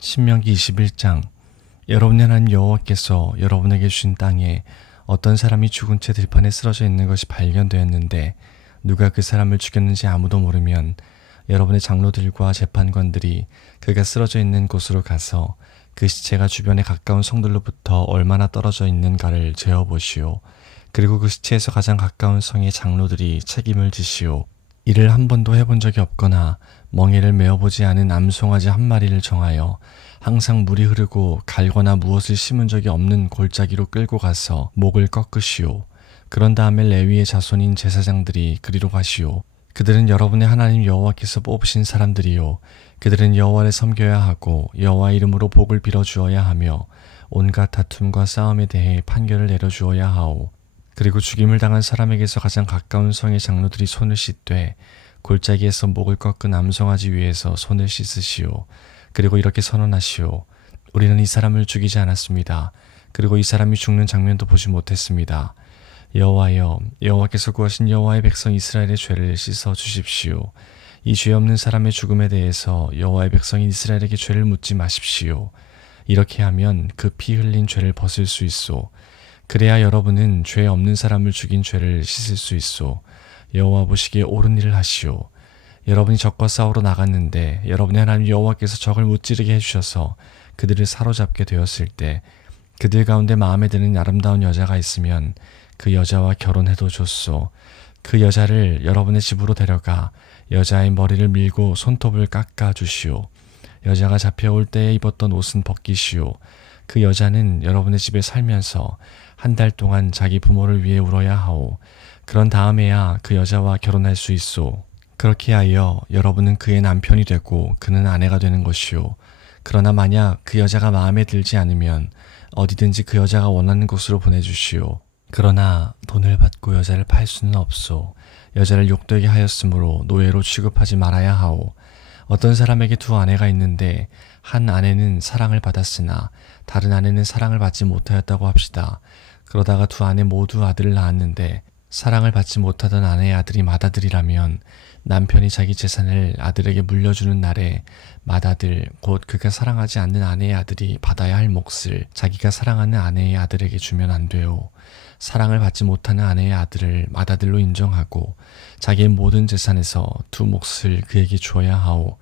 신명기 21장. 여러분의 하나님 여호와께서 여러분에게 주신 땅에 어떤 사람이 죽은 채 들판에 쓰러져 있는 것이 발견되었는데 누가 그 사람을 죽였는지 아무도 모르면 여러분의 장로들과 재판관들이 그가 쓰러져 있는 곳으로 가서 그 시체가 주변에 가까운 성들로부터 얼마나 떨어져 있는가를 재어보시오. 그리고 그 시체에서 가장 가까운 성의 장로들이 책임을 지시오. 이를 한 번도 해본 적이 없거나 멍에를 메어보지 않은 암송아지 한 마리를 정하여 항상 물이 흐르고 갈거나 무엇을 심은 적이 없는 골짜기로 끌고 가서 목을 꺾으시오. 그런 다음에 레위의 자손인 제사장들이 그리로 가시오. 그들은 여러분의 하나님 여호와께서 뽑으신 사람들이요. 그들은 여호와를 섬겨야 하고 여호와 이름으로 복을 빌어주어야 하며 온갖 다툼과 싸움에 대해 판결을 내려주어야 하오. 그리고 죽임을 당한 사람에게서 가장 가까운 성의 장로들이 손을 씻되 골짜기에서 목을 꺾은 암송아지 위에서 손을 씻으시오. 그리고 이렇게 선언하시오. 우리는 이 사람을 죽이지 않았습니다. 그리고 이 사람이 죽는 장면도 보지 못했습니다. 여호와여, 여호와께서 구하신 여호와의 백성 이스라엘의 죄를 씻어 주십시오. 이 죄 없는 사람의 죽음에 대해서 여호와의 백성인 이스라엘에게 죄를 묻지 마십시오. 이렇게 하면 그 피 흘린 죄를 벗을 수 있소. 그래야 여러분은 죄 없는 사람을 죽인 죄를 씻을 수 있소. 여호와 보시기에 옳은 일을 하시오. 여러분이 적과 싸우러 나갔는데 여러분의 하나님 여호와께서 적을 무찌르게 해주셔서 그들을 사로잡게 되었을 때 그들 가운데 마음에 드는 아름다운 여자가 있으면 그 여자와 결혼해도 좋소. 그 여자를 여러분의 집으로 데려가 여자의 머리를 밀고 손톱을 깎아 주시오. 여자가 잡혀올 때에 입었던 옷은 벗기시오. 그 여자는 여러분의 집에 살면서 한 달 동안 자기 부모를 위해 울어야 하오. 그런 다음에야 그 여자와 결혼할 수 있소. 그렇게 하여 여러분은 그의 남편이 되고 그는 아내가 되는 것이오. 그러나 만약 그 여자가 마음에 들지 않으면 어디든지 그 여자가 원하는 곳으로 보내주시오. 그러나 돈을 받고 여자를 팔 수는 없소. 여자를 욕되게 하였으므로 노예로 취급하지 말아야 하오. 어떤 사람에게 두 아내가 있는데 한 아내는 사랑을 받았으나 다른 아내는 사랑을 받지 못하였다고 합시다. 그러다가 두 아내 모두 아들을 낳았는데 사랑을 받지 못하던 아내의 아들이 맏아들이라면 남편이 자기 재산을 아들에게 물려주는 날에 맏아들 곧 그가 사랑하지 않는 아내의 아들이 받아야 할 몫을 자기가 사랑하는 아내의 아들에게 주면 안 돼요. 사랑을 받지 못하는 아내의 아들을 맏아들로 인정하고 자기의 모든 재산에서 두 몫을 그에게 주어야 하오.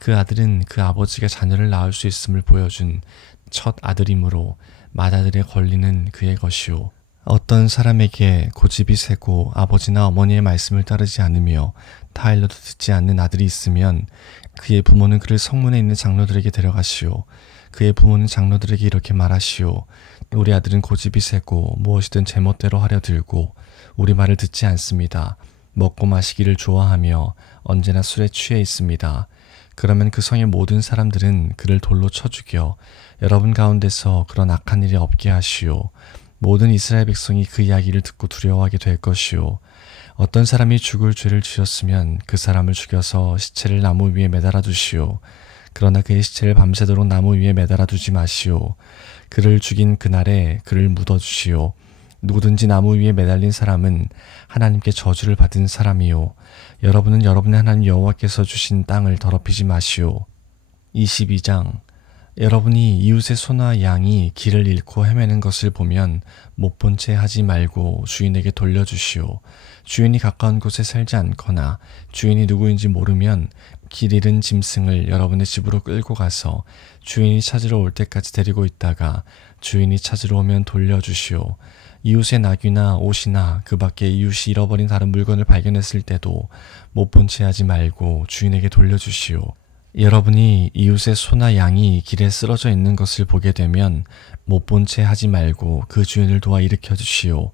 그 아들은 그 아버지가 자녀를 낳을 수 있음을 보여준 첫 아들이므로 맏아들의 권리는 그의 것이오. 어떤 사람에게 고집이 세고 아버지나 어머니의 말씀을 따르지 않으며 타일러도 듣지 않는 아들이 있으면 그의 부모는 그를 성문에 있는 장로들에게 데려가시오. 그의 부모는 장로들에게 이렇게 말하시오. 우리 아들은 고집이 세고 무엇이든 제멋대로 하려 들고 우리 말을 듣지 않습니다. 먹고 마시기를 좋아하며 언제나 술에 취해 있습니다. 그러면 그 성의 모든 사람들은 그를 돌로 쳐 죽여 여러분 가운데서 그런 악한 일이 없게 하시오. 모든 이스라엘 백성이 그 이야기를 듣고 두려워하게 될 것이오. 어떤 사람이 죽을 죄를 지었으면 그 사람을 죽여서 시체를 나무 위에 매달아 두시오. 그러나 그의 시체를 밤새도록 나무 위에 매달아 두지 마시오. 그를 죽인 그날에 그를 묻어 주시오. 누구든지 나무 위에 매달린 사람은 하나님께 저주를 받은 사람이요. 여러분은 여러분의 하나님 여호와께서 주신 땅을 더럽히지 마시오. 22장. 여러분이 이웃의 소나 양이 길을 잃고 헤매는 것을 보면 못 본 채 하지 말고 주인에게 돌려주시오. 주인이 가까운 곳에 살지 않거나 주인이 누구인지 모르면 길 잃은 짐승을 여러분의 집으로 끌고 가서 주인이 찾으러 올 때까지 데리고 있다가 주인이 찾으러 오면 돌려주시오. 이웃의 나귀나 옷이나 그 밖에 이웃이 잃어버린 다른 물건을 발견했을 때도 못 본 채 하지 말고 주인에게 돌려주시오. 여러분이 이웃의 소나 양이 길에 쓰러져 있는 것을 보게 되면 못 본 채 하지 말고 그 주인을 도와 일으켜 주시오.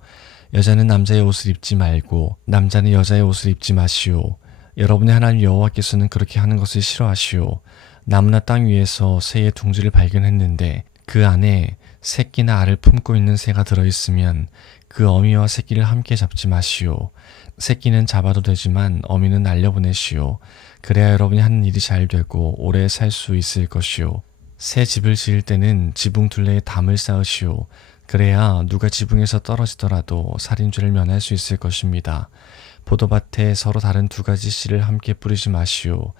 여자는 남자의 옷을 입지 말고 남자는 여자의 옷을 입지 마시오. 여러분의 하나님 여호와께서는 그렇게 하는 것을 싫어하시오. 나무나 땅 위에서 새의 둥지를 발견했는데 그 안에 새끼나 알을 품고 있는 새가 들어있으면 그 어미와 새끼를 함께 잡지 마시오. 새끼는 잡아도 되지만 어미는 날려보내시오. 그래야 여러분이 하는 일이 잘 되고 오래 살 수 있을 것이오. 새 집을 지을 때는 지붕 둘레에 담을 쌓으시오. 그래야 누가 지붕에서 떨어지더라도 살인죄를 면할 수 있을 것입니다. 포도밭에 서로 다른 두 가지 씨를 함께 뿌리지 마시오.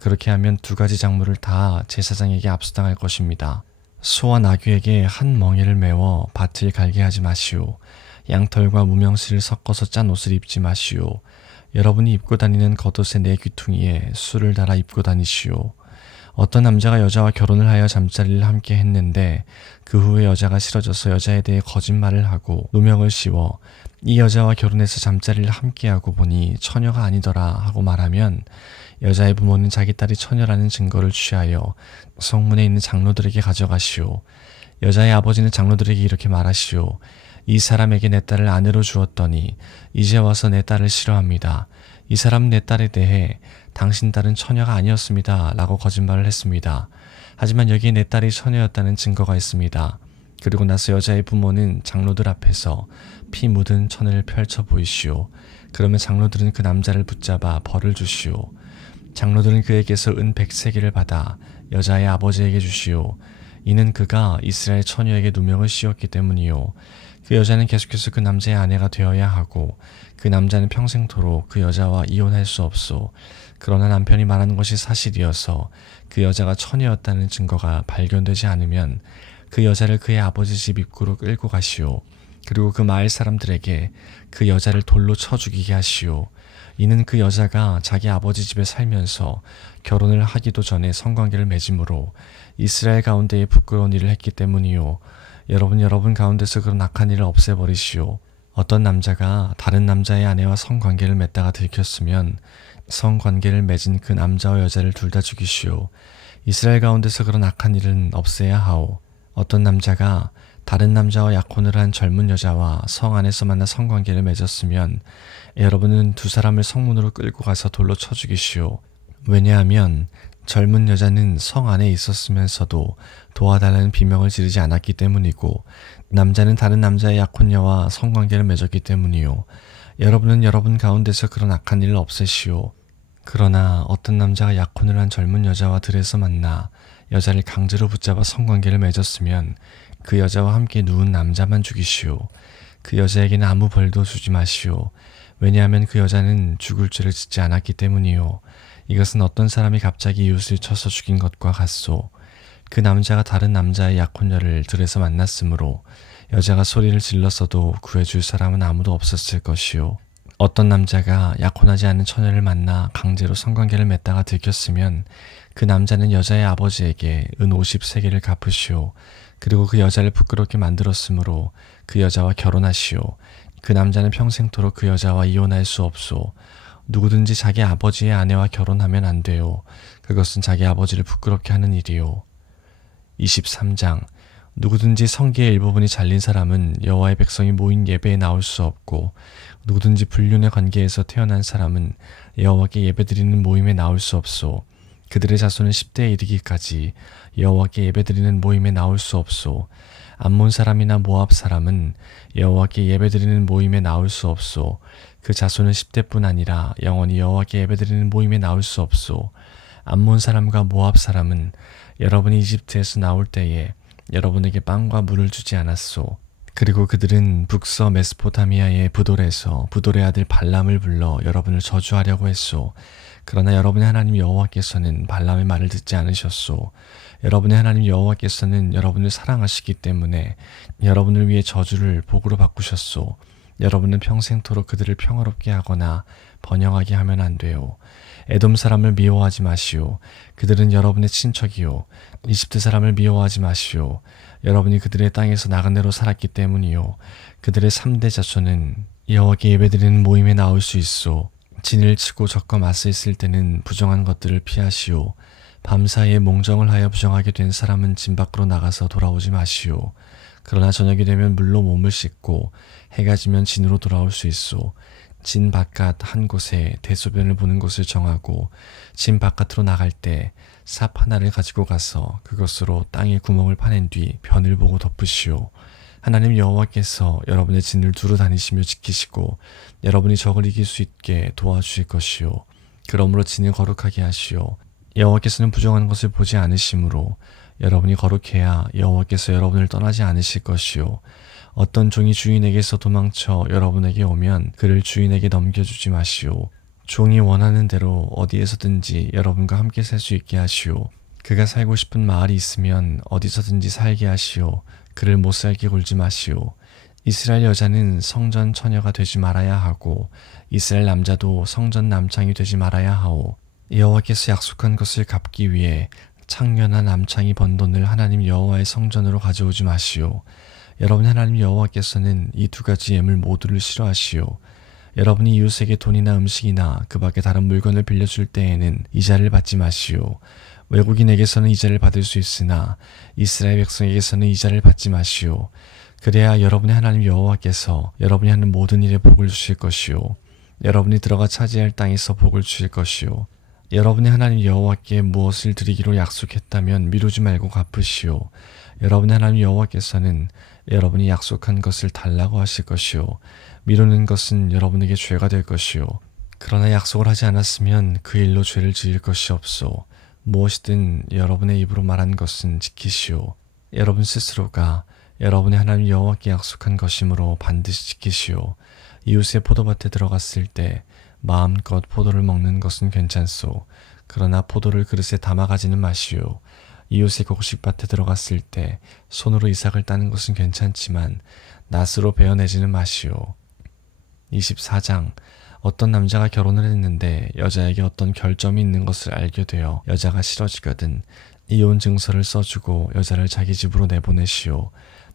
그렇게 하면 두 가지 작물을 다 제사장에게 압수당할 것입니다. 소와 나귀에게 한 멍에를 메워 밭을 갈게 하지 마시오. 양털과 무명실을 섞어서 짠 옷을 입지 마시오. 여러분이 입고 다니는 겉옷의 네 귀퉁이에 술을 달아 입고 다니시오. 어떤 남자가 여자와 결혼을 하여 잠자리를 함께 했는데 그 후에 여자가 싫어져서 여자에 대해 거짓말을 하고 누명을 씌워 이 여자와 결혼해서 잠자리를 함께하고 보니 처녀가 아니더라 하고 말하면 여자의 부모는 자기 딸이 처녀라는 증거를 취하여 성문에 있는 장로들에게 가져가시오. 여자의 아버지는 장로들에게 이렇게 말하시오. 이 사람에게 내 딸을 아내로 주었더니 이제 와서 내 딸을 싫어합니다. 이 사람 내 딸에 대해 당신 딸은 처녀가 아니었습니다 라고 거짓말을 했습니다. 하지만 여기에 내 딸이 처녀였다는 증거가 있습니다. 그리고 나서 여자의 부모는 장로들 앞에서 피 묻은 천을 펼쳐 보이시오. 그러면 장로들은 그 남자를 붙잡아 벌을 주시오. 장로들은 그에게서 은 100세겔을 받아 여자의 아버지에게 주시오. 이는 그가 이스라엘 처녀에게 누명을 씌웠기 때문이요. 그 여자는 계속해서 그 남자의 아내가 되어야 하고 그 남자는 평생토록 그 여자와 이혼할 수 없소. 그러나 남편이 말하는 것이 사실이어서 그 여자가 처녀였다는 증거가 발견되지 않으면 그 여자를 그의 아버지 집 입구로 끌고 가시오. 그리고 그 마을 사람들에게 그 여자를 돌로 쳐 죽이게 하시오. 이는 그 여자가 자기 아버지 집에 살면서 결혼을 하기도 전에 성관계를 맺음으로 이스라엘 가운데에 부끄러운 일을 했기 때문이요. 여러분 가운데서 그런 악한 일을 없애버리시오. 어떤 남자가 다른 남자의 아내와 성관계를 맺다가 들켰으면 성관계를 맺은 그 남자와 여자를 둘 다 죽이시오. 이스라엘 가운데서 그런 악한 일은 없애야 하오. 어떤 남자가 다른 남자와 약혼을 한 젊은 여자와 성 안에서 만나 성관계를 맺었으면 여러분은 두 사람을 성문으로 끌고 가서 돌로 쳐 죽이시오. 왜냐하면 젊은 여자는 성 안에 있었으면서도 도와달라는 비명을 지르지 않았기 때문이고 남자는 다른 남자의 약혼녀와 성관계를 맺었기 때문이요. 여러분은 여러분 가운데서 그런 악한 일을 없애시오. 그러나 어떤 남자가 약혼을 한 젊은 여자와 들에서 만나 여자를 강제로 붙잡아 성관계를 맺었으면 그 여자와 함께 누운 남자만 죽이시오. 그 여자에게는 아무 벌도 주지 마시오. 왜냐하면 그 여자는 죽을 죄를 짓지 않았기 때문이요. 이것은 어떤 사람이 갑자기 이웃을 쳐서 죽인 것과 같소. 그 남자가 다른 남자의 약혼녀를 들에서 만났으므로 여자가 소리를 질렀어도 구해줄 사람은 아무도 없었을 것이요. 어떤 남자가 약혼하지 않은 처녀를 만나 강제로 성관계를 맺다가 들켰으면 그 남자는 여자의 아버지에게 은 50세겔을 갚으시오. 그리고 그 여자를 부끄럽게 만들었으므로 그 여자와 결혼하시오. 그 남자는 평생토록 그 여자와 이혼할 수 없소. 누구든지 자기 아버지의 아내와 결혼하면 안 돼요. 그것은 자기 아버지를 부끄럽게 하는 일이요. 23장 누구든지 성기의 일부분이 잘린 사람은 여호와의 백성이 모인 예배에 나올 수 없고 누구든지 불륜의 관계에서 태어난 사람은 여호와께 예배드리는 모임에 나올 수 없소. 그들의 자손은 10대에 이르기까지 여호와께 예배드리는 모임에 나올 수 없소. 암몬 사람이나 모압 사람은 여호와께 예배드리는 모임에 나올 수 없소. 그 자손은 10대뿐 아니라 영원히 여호와께 예배드리는 모임에 나올 수 없소. 암몬 사람과 모압 사람은 여러분이 이집트에서 나올 때에 여러분에게 빵과 물을 주지 않았소. 그리고 그들은 북서 메소포타미아의 부돌에서 부돌의 아들 발람을 불러 여러분을 저주하려고 했소. 그러나 여러분의 하나님 여호와께서는 발람의 말을 듣지 않으셨소. 여러분의 하나님 여호와께서는 여러분을 사랑하시기 때문에 여러분을 위해 저주를 복으로 바꾸셨소. 여러분은 평생토록 그들을 평화롭게 하거나 번영하게 하면 안 돼요. 에돔 사람을 미워하지 마시오. 그들은 여러분의 친척이요. 이집트 사람을 미워하지 마시오. 여러분이 그들의 땅에서 나그네로 살았기 때문이요. 그들의 3대 자손은 여호와께 예배드리는 모임에 나올 수 있소. 진을 치고 적과 맞서 있을 때는 부정한 것들을 피하시오. 밤사이에 몽정을 하여 부정하게 된 사람은 진 밖으로 나가서 돌아오지 마시오. 그러나 저녁이 되면 물로 몸을 씻고 해가 지면 진으로 돌아올 수 있소. 진 바깥 한 곳에 대소변을 보는 곳을 정하고 진 바깥으로 나갈 때 삽 하나를 가지고 가서 그것으로 땅에 구멍을 파낸 뒤 변을 보고 덮으시오. 하나님 여호와께서 여러분의 진을 두루 다니시며 지키시고 여러분이 적을 이길 수 있게 도와주실 것이요. 그러므로 진을 거룩하게 하시오. 여호와께서는 부정한 것을 보지 않으시므로 여러분이 거룩해야 여호와께서 여러분을 떠나지 않으실 것이요. 어떤 종이 주인에게서 도망쳐 여러분에게 오면 그를 주인에게 넘겨주지 마시오. 종이 원하는 대로 어디에서든지 여러분과 함께 살 수 있게 하시오. 그가 살고 싶은 마을이 있으면 어디서든지 살게 하시오. 그를 못 살게 굴지 마시오. 이스라엘 여자는 성전 처녀가 되지 말아야 하고 이스라엘 남자도 성전 남창이 되지 말아야 하오. 여호와께서 약속한 것을 갚기 위해 창녀나 남창이 번 돈을 하나님 여호와의 성전으로 가져오지 마시오. 여러분 하나님 여호와께서는 이 두 가지 예물 모두를 싫어하시오. 여러분이 이웃에게 돈이나 음식이나 그 밖에 다른 물건을 빌려줄 때에는 이자를 받지 마시오. 외국인에게서는 이자를 받을 수 있으나 이스라엘 백성에게서는 이자를 받지 마시오. 그래야 여러분의 하나님 여호와께서 여러분이 하는 모든 일에 복을 주실 것이요. 여러분이 들어가 차지할 땅에서 복을 주실 것이요. 여러분의 하나님 여호와께 무엇을 드리기로 약속했다면 미루지 말고 갚으시오. 여러분의 하나님 여호와께서는 여러분이 약속한 것을 달라고 하실 것이요. 미루는 것은 여러분에게 죄가 될 것이요. 그러나 약속을 하지 않았으면 그 일로 죄를 지을 것이 없소. 무엇이든 여러분의 입으로 말한 것은 지키시오. 여러분 스스로가 여러분의 하나님 여호와께 약속한 것이므로 반드시 지키시오. 이웃의 포도밭에 들어갔을 때 마음껏 포도를 먹는 것은 괜찮소. 그러나 포도를 그릇에 담아가지는 마시오. 이웃의 곡식밭에 들어갔을 때 손으로 이삭을 따는 것은 괜찮지만 낫으로 베어내지는 마시오. 24장. 어떤 남자가 결혼을 했는데 여자에게 어떤 결점이 있는 것을 알게 되어 여자가 싫어지거든 이혼 증서를 써주고 여자를 자기 집으로 내보내시오.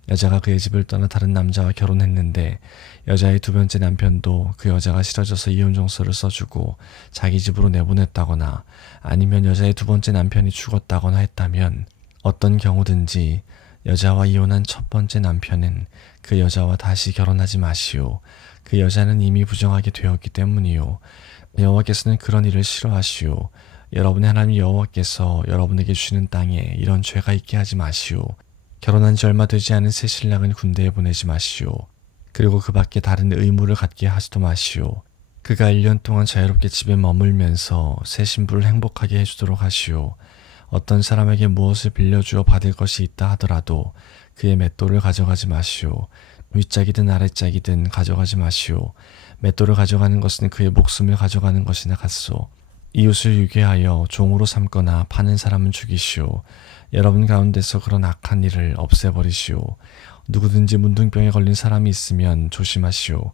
여자가 그의 집을 떠나 다른 남자와 결혼했는데 여자의 두 번째 남편도 그 여자가 싫어져서 이혼 증서를 써주고 자기 집으로 내보냈다거나 아니면 여자의 두 번째 남편이 죽었다거나 했다면 어떤 경우든지 여자와 이혼한 첫 번째 남편은 그 여자와 다시 결혼하지 마시오. 그 여자는 이미 부정하게 되었기 때문이요. 여호와께서는 그런 일을 싫어하시오. 여러분의 하나님 여호와께서 여러분에게 주시는 땅에 이런 죄가 있게 하지 마시오. 결혼한 지 얼마 되지 않은 새 신랑은 군대에 보내지 마시오. 그리고 그 밖에 다른 의무를 갖게 하지도 마시오. 그가 1년 동안 자유롭게 집에 머물면서 새 신부를 행복하게 해주도록 하시오. 어떤 사람에게 무엇을 빌려주어 받을 것이 있다 하더라도 그의 맷돌을 가져가지 마시오. 윗짝이든 아랫짝이든 가져가지 마시오. 맷돌을 가져가는 것은 그의 목숨을 가져가는 것이나 같소. 이웃을 유괴하여 종으로 삼거나 파는 사람은 죽이시오. 여러분 가운데서 그런 악한 일을 없애버리시오. 누구든지 문둥병에 걸린 사람이 있으면 조심하시오.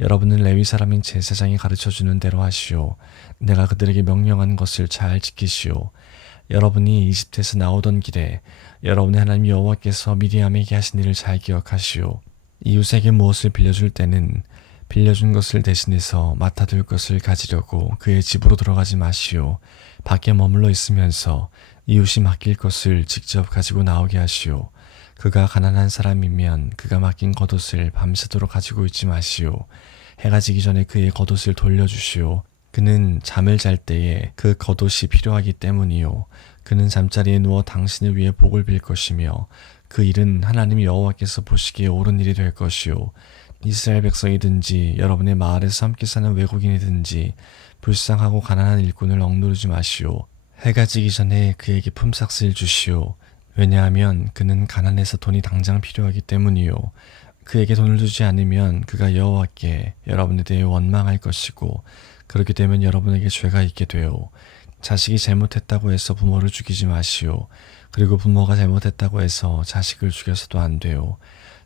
여러분은 레위 사람인 제사장이 가르쳐주는 대로 하시오. 내가 그들에게 명령한 것을 잘 지키시오. 여러분이 이집트에서 나오던 길에 여러분의 하나님 여호와께서 미리암에게 하신 일을 잘 기억하시오. 이웃에게 무엇을 빌려줄 때는 빌려준 것을 대신해서 맡아둘 것을 가지려고 그의 집으로 들어가지 마시오. 밖에 머물러 있으면서 이웃이 맡길 것을 직접 가지고 나오게 하시오. 그가 가난한 사람이면 그가 맡긴 겉옷을 밤새도록 가지고 있지 마시오. 해가 지기 전에 그의 겉옷을 돌려주시오. 그는 잠을 잘 때에 그 겉옷이 필요하기 때문이요. 그는 잠자리에 누워 당신을 위해 복을 빌 것이며 그 일은 하나님 여호와께서 보시기에 옳은 일이 될 것이요. 이스라엘 백성이든지 여러분의 마을에서 함께 사는 외국인이든지 불쌍하고 가난한 일꾼을 억누르지 마시오. 해가 지기 전에 그에게 품삯을 주시오. 왜냐하면 그는 가난해서 돈이 당장 필요하기 때문이요. 그에게 돈을 주지 않으면 그가 여호와께 여러분에 대해 원망할 것이고 그렇게 되면 여러분에게 죄가 있게 되오. 자식이 잘못했다고 해서 부모를 죽이지 마시오. 그리고 부모가 잘못했다고 해서 자식을 죽여서도 안 돼요.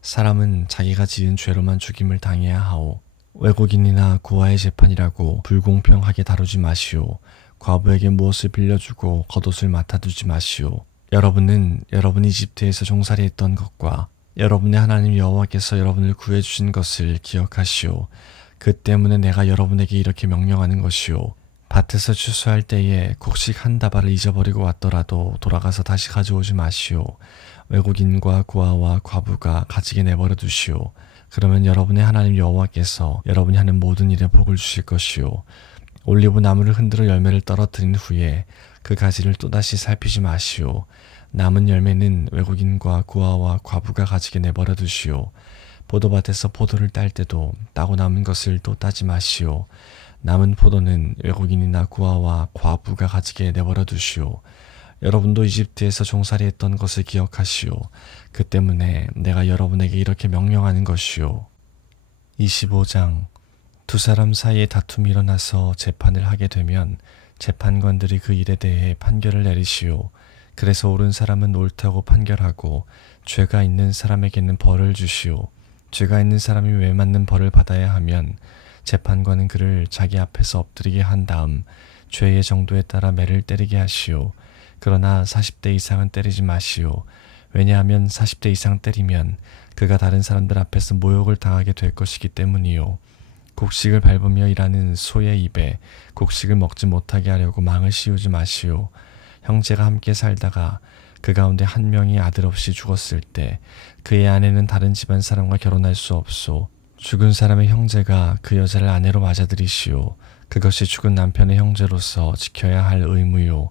사람은 자기가 지은 죄로만 죽임을 당해야 하오. 외국인이나 고아의 재판이라고 불공평하게 다루지 마시오. 과부에게 무엇을 빌려주고 겉옷을 맡아두지 마시오. 여러분은 여러분이 이집트에서 종살이했던 것과 여러분의 하나님 여호와께서 여러분을 구해주신 것을 기억하시오. 그 때문에 내가 여러분에게 이렇게 명령하는 것이오. 밭에서 추수할 때에 곡식 한 다발을 잊어버리고 왔더라도 돌아가서 다시 가져오지 마시오. 외국인과 고아와 과부가 가지게 내버려 두시오. 그러면 여러분의 하나님 여호와께서 여러분이 하는 모든 일에 복을 주실 것이오. 올리브 나무를 흔들어 열매를 떨어뜨린 후에 그 가지를 또다시 살피지 마시오. 남은 열매는 외국인과 고아와 과부가 가지게 내버려 두시오. 포도밭에서 포도를 딸 때도 따고 남은 것을 또 따지 마시오. 남은 포도는 외국인이나 고아와 과부가 가지게 내버려 두시오. 여러분도 이집트에서 종살이했던 것을 기억하시오. 그 때문에 내가 여러분에게 이렇게 명령하는 것이오. 25장. 두 사람 사이에 다툼이 일어나서 재판을 하게 되면 재판관들이 그 일에 대해 판결을 내리시오. 그래서 옳은 사람은 옳다고 판결하고 죄가 있는 사람에게는 벌을 주시오. 죄가 있는 사람이 왜 맞는 벌을 받아야 하면 재판관은 그를 자기 앞에서 엎드리게 한 다음 죄의 정도에 따라 매를 때리게 하시오. 그러나 40대 이상은 때리지 마시오. 왜냐하면 40대 이상 때리면 그가 다른 사람들 앞에서 모욕을 당하게 될 것이기 때문이요. 곡식을 밟으며 일하는 소의 입에 곡식을 먹지 못하게 하려고 망을 씌우지 마시오. 형제가 함께 살다가 그 가운데 한 명이 아들 없이 죽었을 때 그의 아내는 다른 집안 사람과 결혼할 수 없소. 죽은 사람의 형제가 그 여자를 아내로 맞아들이시오. 그것이 죽은 남편의 형제로서 지켜야 할 의무요.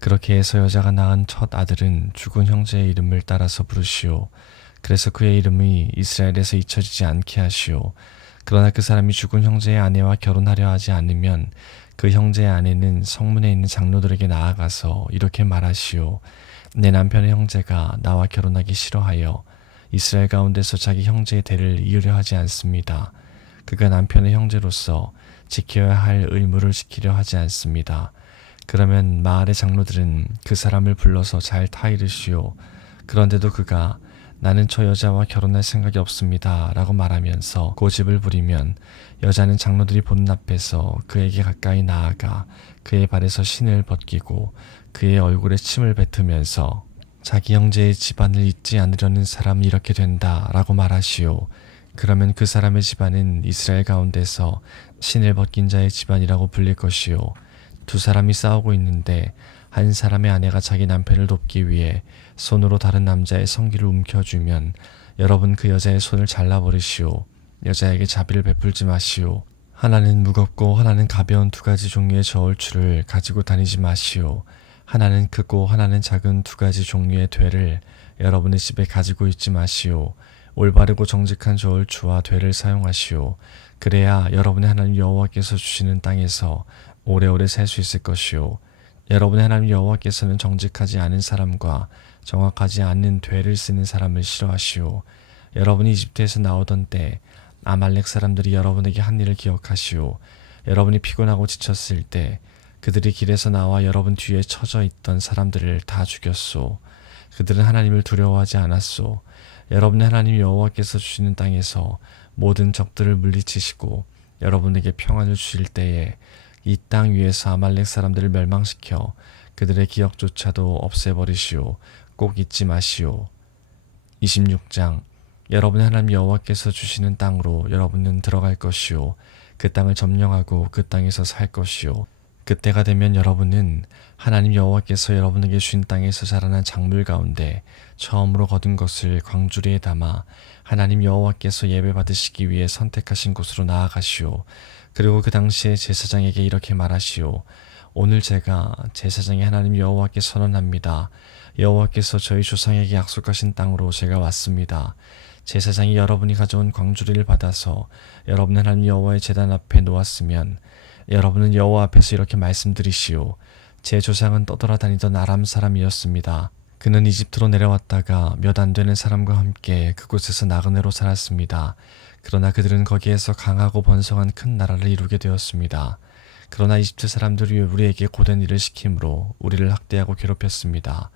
그렇게 해서 여자가 낳은 첫 아들은 죽은 형제의 이름을 따라서 부르시오. 그래서 그의 이름이 이스라엘에서 잊혀지지 않게 하시오. 그러나 그 사람이 죽은 형제의 아내와 결혼하려 하지 않으면 그 형제의 아내는 성문에 있는 장로들에게 나아가서 이렇게 말하시오. 내 남편의 형제가 나와 결혼하기 싫어하여 이스라엘 가운데서 자기 형제의 대를 이으려 하지 않습니다. 그가 남편의 형제로서 지켜야 할 의무를 지키려 하지 않습니다. 그러면 마을의 장로들은 그 사람을 불러서 잘 타이르시오. 그런데도 그가 나는 저 여자와 결혼할 생각이 없습니다 라고 말하면서 고집을 부리면 여자는 장로들이 보는 앞에서 그에게 가까이 나아가 그의 발에서 신을 벗기고 그의 얼굴에 침을 뱉으면서 자기 형제의 집안을 잊지 않으려는 사람이 이렇게 된다 라고 말하시오. 그러면 그 사람의 집안은 이스라엘 가운데서 신을 벗긴 자의 집안이라고 불릴 것이요. 두 사람이 싸우고 있는데 한 사람의 아내가 자기 남편을 돕기 위해 손으로 다른 남자의 성기를 움켜쥐면 여러분 그 여자의 손을 잘라버리시오. 여자에게 자비를 베풀지 마시오. 하나는 무겁고 하나는 가벼운 두 가지 종류의 저울추를 가지고 다니지 마시오. 하나는 크고 하나는 작은 두 가지 종류의 되를 여러분의 집에 가지고 있지 마시오. 올바르고 정직한 저울추와 되를 사용하시오. 그래야 여러분의 하나님 여호와께서 주시는 땅에서 오래오래 살 수 있을 것이오. 여러분의 하나님 여호와께서는 정직하지 않은 사람과 정확하지 않는 되를 쓰는 사람을 싫어하시오. 여러분이 이집트에서 나오던 때 아말렉 사람들이 여러분에게 한 일을 기억하시오. 여러분이 피곤하고 지쳤을 때 그들이 길에서 나와 여러분 뒤에 처져 있던 사람들을 다 죽였소. 그들은 하나님을 두려워하지 않았소. 여러분의 하나님 여호와께서 주시는 땅에서 모든 적들을 물리치시고 여러분에게 평안을 주실 때에 이 땅 위에서 아말렉 사람들을 멸망시켜 그들의 기억조차도 없애버리시오. 꼭 잊지 마시오. 26장. 여러분의 하나님 여호와께서 주시는 땅으로 여러분은 들어갈 것이오. 그 땅을 점령하고 그 땅에서 살 것이오. 그때가 되면 여러분은 하나님 여호와께서 여러분에게 주신 땅에서 자라난 작물 가운데 처음으로 거둔 것을 광주리에 담아 하나님 여호와께서 예배 받으시기 위해 선택하신 곳으로 나아가시오. 그리고 그 당시에 제사장에게 이렇게 말하시오. 오늘 제가 제사장이 하나님 여호와께 선언합니다. 여호와께서 저희 조상에게 약속하신 땅으로 제가 왔습니다. 제사장이 여러분이 가져온 광주리를 받아서 여러분 하나님 여호와의 제단 앞에 놓았으면 여러분은 여호와 앞에서 이렇게 말씀드리시오. 제 조상은 떠돌아다니던 아람 사람이었습니다. 그는 이집트로 내려왔다가 몇 안 되는 사람과 함께 그곳에서 나그네로 살았습니다. 그러나 그들은 거기에서 강하고 번성한 큰 나라를 이루게 되었습니다. 그러나 이집트 사람들이 우리에게 고된 일을 시킴으로 우리를 학대하고 괴롭혔습니다.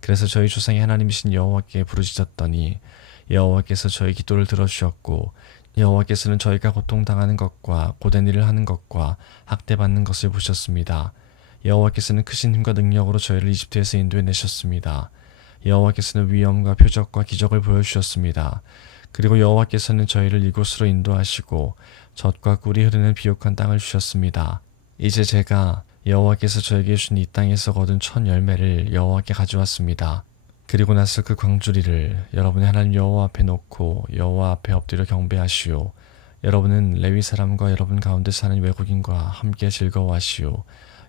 그래서 저희 조상의 하나님이신 여호와께 부르짖었더니 여호와께서 저희 기도를 들어주셨고 여호와께서는 저희가 고통당하는 것과 고된 일을 하는 것과 학대받는 것을 보셨습니다. 여호와께서는 크신 힘과 능력으로 저희를 이집트에서 인도해내셨습니다. 여호와께서는 위엄과 표적과 기적을 보여주셨습니다. 그리고 여호와께서는 저희를 이곳으로 인도하시고 젖과 꿀이 흐르는 비옥한 땅을 주셨습니다. 이제 제가 여호와께서 저에게 주신 이 땅에서 거둔 첫 열매를 여호와께 가져왔습니다. 그리고 나서 그 광주리를 여러분의 하나님 여호와 앞에 놓고 여호와 앞에 엎드려 경배하시오. 여러분은 레위 사람과 여러분 가운데 사는 외국인과 함께 즐거워하시오.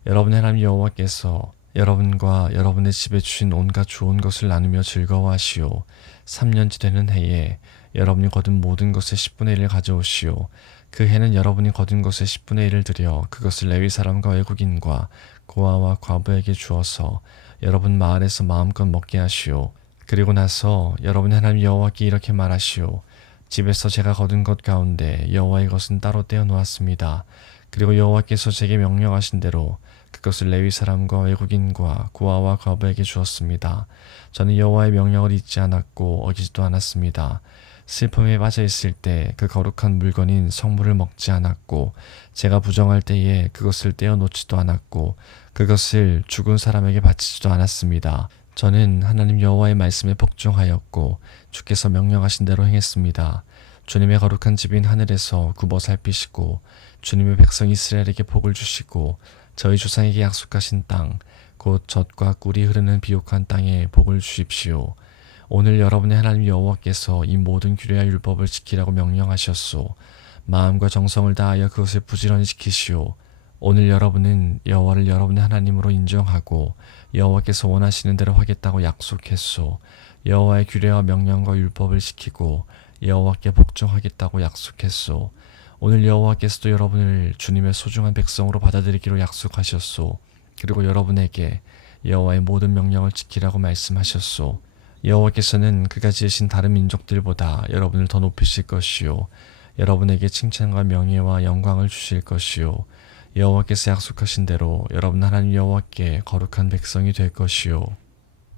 여러분의 하나님 여호와께서 여러분과 여러분의 집에 주신 온갖 좋은 것을 나누며 즐거워하시오. 3년째 되는 해에 여러분이 거둔 모든 것의 10분의 1을 가져오시오. 그 해는 여러분이 거둔 것의 10분의 1을 들여 그것을 레위 사람과 외국인과 고아와 과부에게 주어서 여러분 마을에서 마음껏 먹게 하시오. 그리고 나서 여러분 하나님 여호와께 이렇게 말하시오. 집에서 제가 거둔 것 가운데 여호와의 것은 따로 떼어 놓았습니다. 그리고 여호와께서 제게 명령하신 대로 그것을 레위 사람과 외국인과 고아와 과부에게 주었습니다. 저는 여호와의 명령을 잊지 않았고 어기지도 않았습니다. 슬픔에 빠져 있을 때 그 거룩한 물건인 성물을 먹지 않았고 제가 부정할 때에 그것을 떼어 놓지도 않았고 그것을 죽은 사람에게 바치지도 않았습니다. 저는 하나님 여호와의 말씀에 복종하였고 주께서 명령하신 대로 행했습니다. 주님의 거룩한 집인 하늘에서 굽어 살피시고 주님의 백성 이스라엘에게 복을 주시고 저희 조상에게 약속하신 땅, 곧 젖과 꿀이 흐르는 비옥한 땅에 복을 주십시오. 오늘 여러분의 하나님 여호와께서 이 모든 규례와 율법을 지키라고 명령하셨소. 마음과 정성을 다하여 그것을 부지런히 지키시오. 오늘 여러분은 여호와를 여러분의 하나님으로 인정하고 여호와께서 원하시는 대로 하겠다고 약속했소. 여호와의 규례와 명령과 율법을 지키고 여호와께 복종하겠다고 약속했소. 오늘 여호와께서도 여러분을 주님의 소중한 백성으로 받아들이기로 약속하셨소. 그리고 여러분에게 여호와의 모든 명령을 지키라고 말씀하셨소. 여호와께서는 그가 지으신 다른 민족들보다 여러분을 더 높이실 것이요 여러분에게 칭찬과 명예와 영광을 주실 것이요 여호와께서 약속하신 대로 여러분 하나님 여호와께 거룩한 백성이 될 것이요